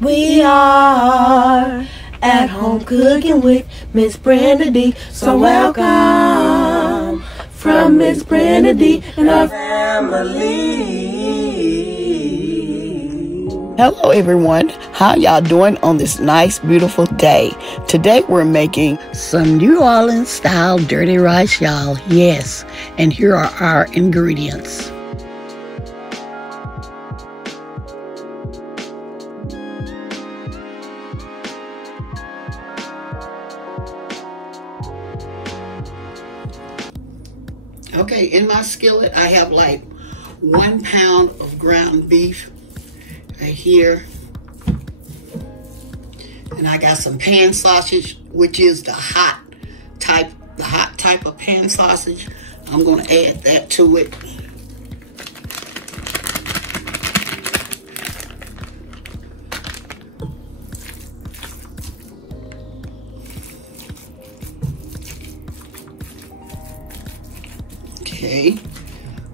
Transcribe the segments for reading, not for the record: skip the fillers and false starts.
We are at home cooking with Miss Brenda Dee. So welcome from Miss Brenda Dee and our family. Hello everyone, how y'all doing on this nice beautiful day? Today we're making some New Orleans style dirty rice, y'all. Yes, and here are our ingredients. Okay, in my skillet I have like 1 pound of ground beef right here, and I got some pan sausage, which is the hot type of pan sausage. I'm going to add that to it. Okay,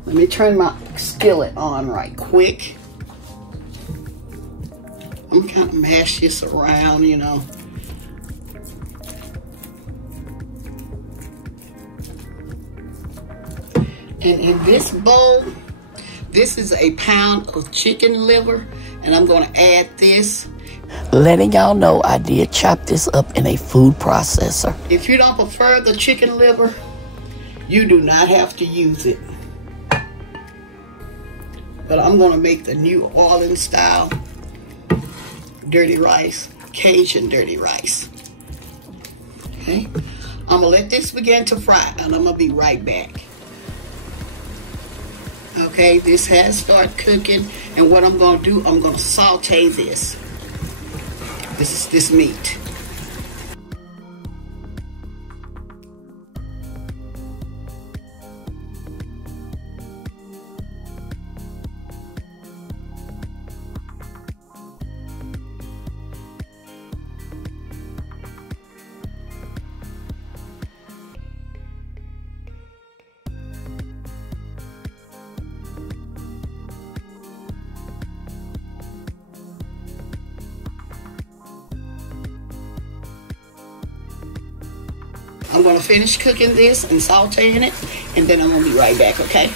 let me turn my skillet on right quick. I'm kind of mash this around, you know. And in this bowl, this is a pound of chicken liver, and I'm going to add this. Letting y'all know I did chop this up in a food processor. If you don't prefer the chicken liver, you do not have to use it. But I'm going to make the New Orleans style dirty rice, Cajun dirty rice. Okay, I'm gonna let this begin to fry, and I'm gonna be right back. Okay, this has started cooking, and what I'm gonna do, I'm gonna saute this. This is this meat. I'm going to finish cooking this and sauteing it, and then I'm going to be right back, okay?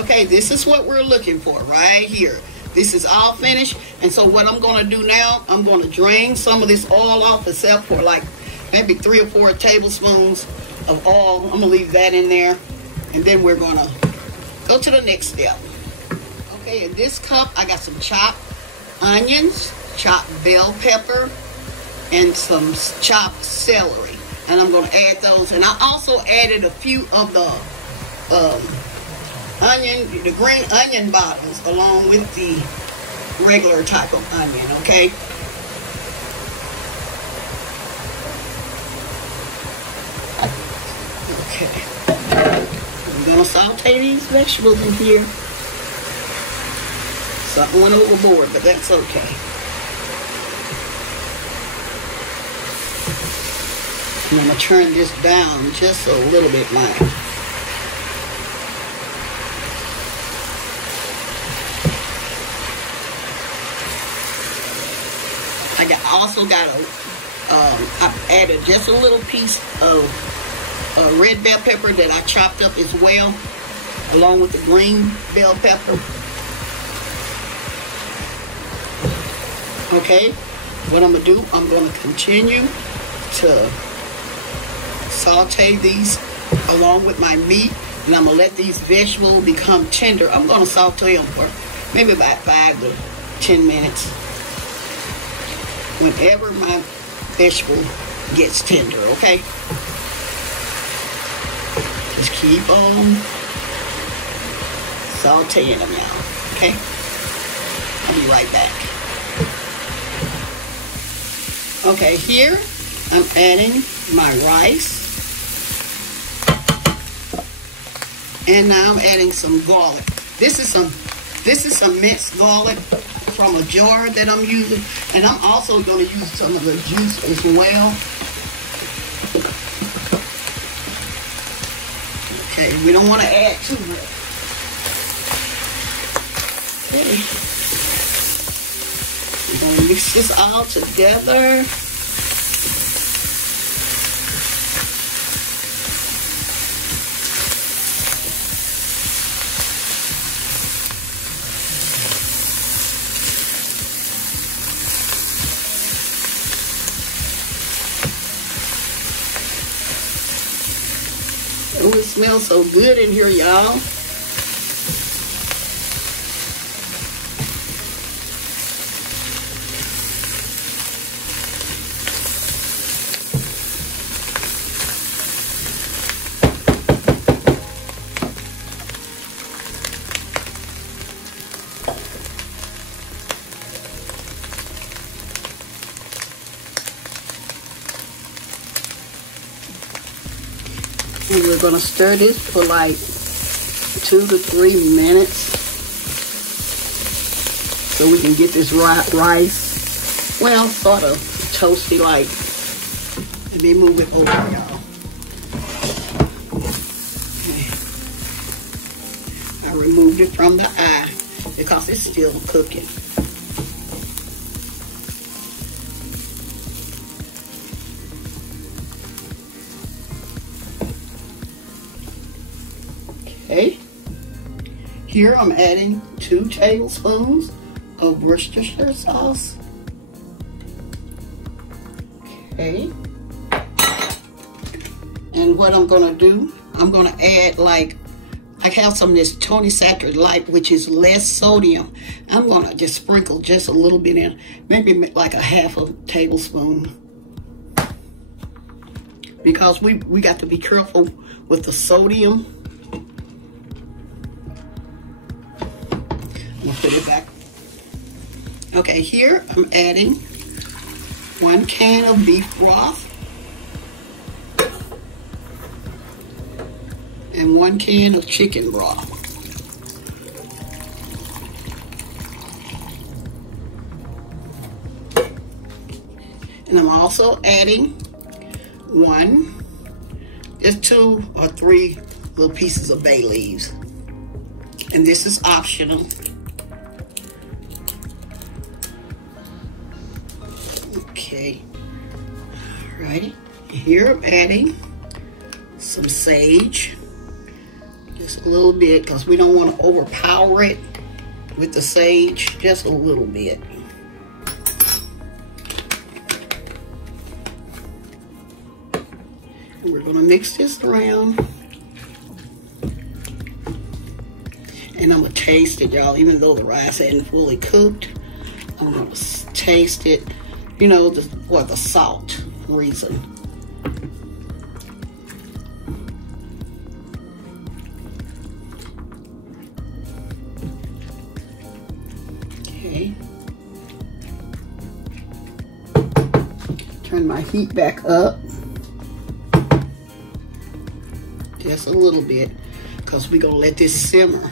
Okay, this is what we're looking for right here. This is all finished, and so what I'm going to do now, I'm going to drain some of this oil off, except for like maybe 3 or 4 tablespoons of oil. I'm going to leave that in there, and then we're going to go to the next step. Okay, in this cup, I got some chopped onions, chopped bell pepper, and some chopped celery, and I'm going to add those. And I also added a few of the green onion bottles along with the regular type of onion. Okay, I'm going to saute these vegetables in here. Something went overboard, but that's okay. And I'm going to turn this down just a little bit more. I added just a little piece of red bell pepper that I chopped up as well, along with the green bell pepper. Okay, what I'm going to do, I'm going to continue to saute these along with my meat, and I'm going to let these vegetables become tender. I'm going to saute them for maybe about 5 to 10 minutes. Whenever my vegetable gets tender, okay? Just keep on sauteing them now, okay? I'll be right back. Okay, here I'm adding my rice. And now I'm adding some garlic. This is some minced garlic from a jar that I'm using, and I'm also going to use some of the juice as well. Okay, we don't want to add too much. Okay. We're gonna mix this all together. Oh, it smells so good in here, y'all. And we're going to stir this for like 2 to 3 minutes so we can get this rice, well, sort of toasty like. Let me move it over, y'all. I removed it from the eye because it's still cooking. Okay, here I'm adding 2 tablespoons of Worcestershire sauce. Okay, and what I'm gonna do, I'm gonna add I have some of this Tbsp light, which is less sodium. I'm gonna just sprinkle just a little bit in, maybe like a half a tablespoon, because we got to be careful with the sodium. I'm gonna put it back. Okay, here I'm adding 1 can of beef broth and 1 can of chicken broth. And I'm also adding just 2 or 3 little pieces of bay leaves. And this is optional. Okay, alrighty. Here I'm adding some sage, just a little bit, because we don't want to overpower it with the sage, just a little bit. And we're going to mix this around. And I'm going to taste it, y'all, even though the rice isn't fully cooked. I'm going to taste it. You know, for the salt reason. Okay. Turn my heat back up. Just a little bit, because we're going to let this simmer.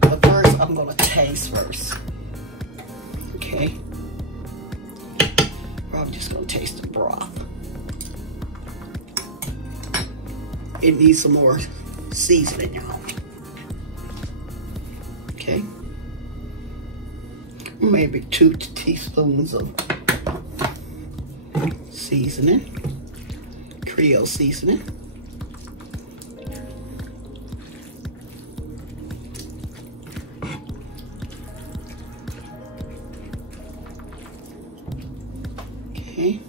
But first, I'm going to taste first. Okay. I'm just going to taste the broth. It needs some more seasoning, y'all. Okay. Maybe 2 teaspoons of seasoning, Creole seasoning. Okay.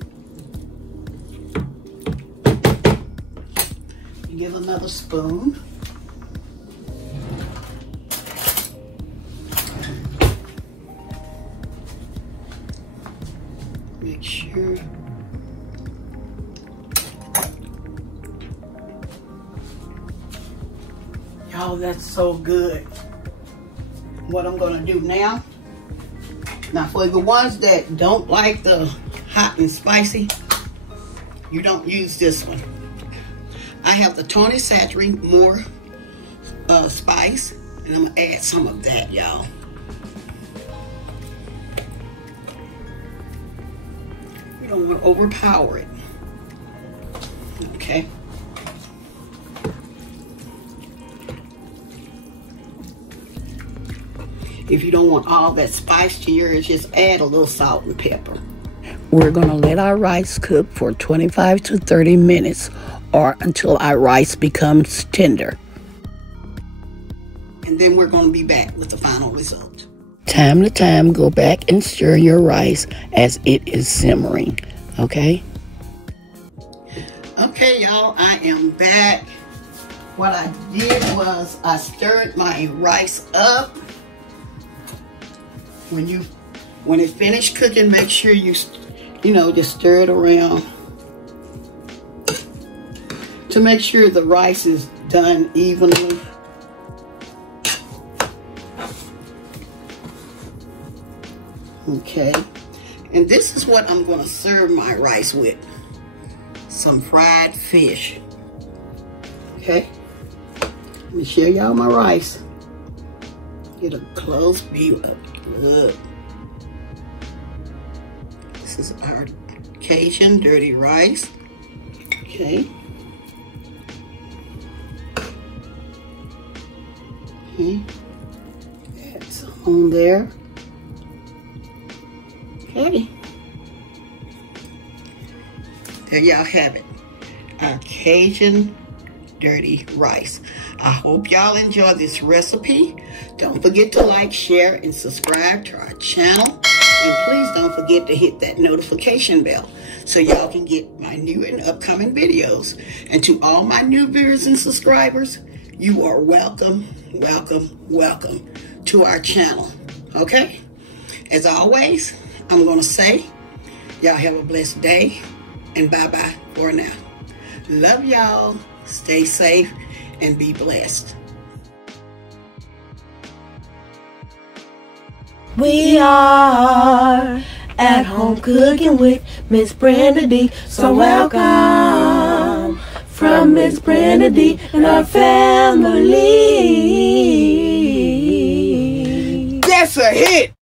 Give another spoon. Make sure. Y'all, that's so good. What I'm gonna do now for the ones that don't like the hot and spicy, you don't use this one. I have the Tbsp more spice, and I'm gonna add some of that, y'all. We don't want to overpower it. Okay. If you don't want all that spice to yours, just add a little salt and pepper. We're going to let our rice cook for 25 to 30 minutes or until our rice becomes tender. And then we're going to be back with the final result. Time to time, go back and stir your rice as it is simmering, okay? Okay, y'all, I am back. What I did was I stirred my rice up. When it finished cooking, make sure you just stir it around to make sure the rice is done evenly. Okay, and this is what I'm going to serve my rice with. Some fried fish. Okay, let me show y'all my rice. Get a close view of it. Look. This is our Cajun dirty rice. Okay. Add some on there. Okay. There y'all have it. Our Cajun dirty rice. I hope y'all enjoy this recipe. Don't forget to like, share, and subscribe to our channel. And please don't forget to hit that notification bell so y'all can get my new and upcoming videos. And to all my new viewers and subscribers, you are welcome, welcome, welcome to our channel. Okay? As always, I'm going to say, y'all have a blessed day, and bye-bye for now. Love y'all. Stay safe and be blessed. We are at home cooking with Miss Brenda Dee. So welcome from Miss Brenda Dee and our family. That's a hit!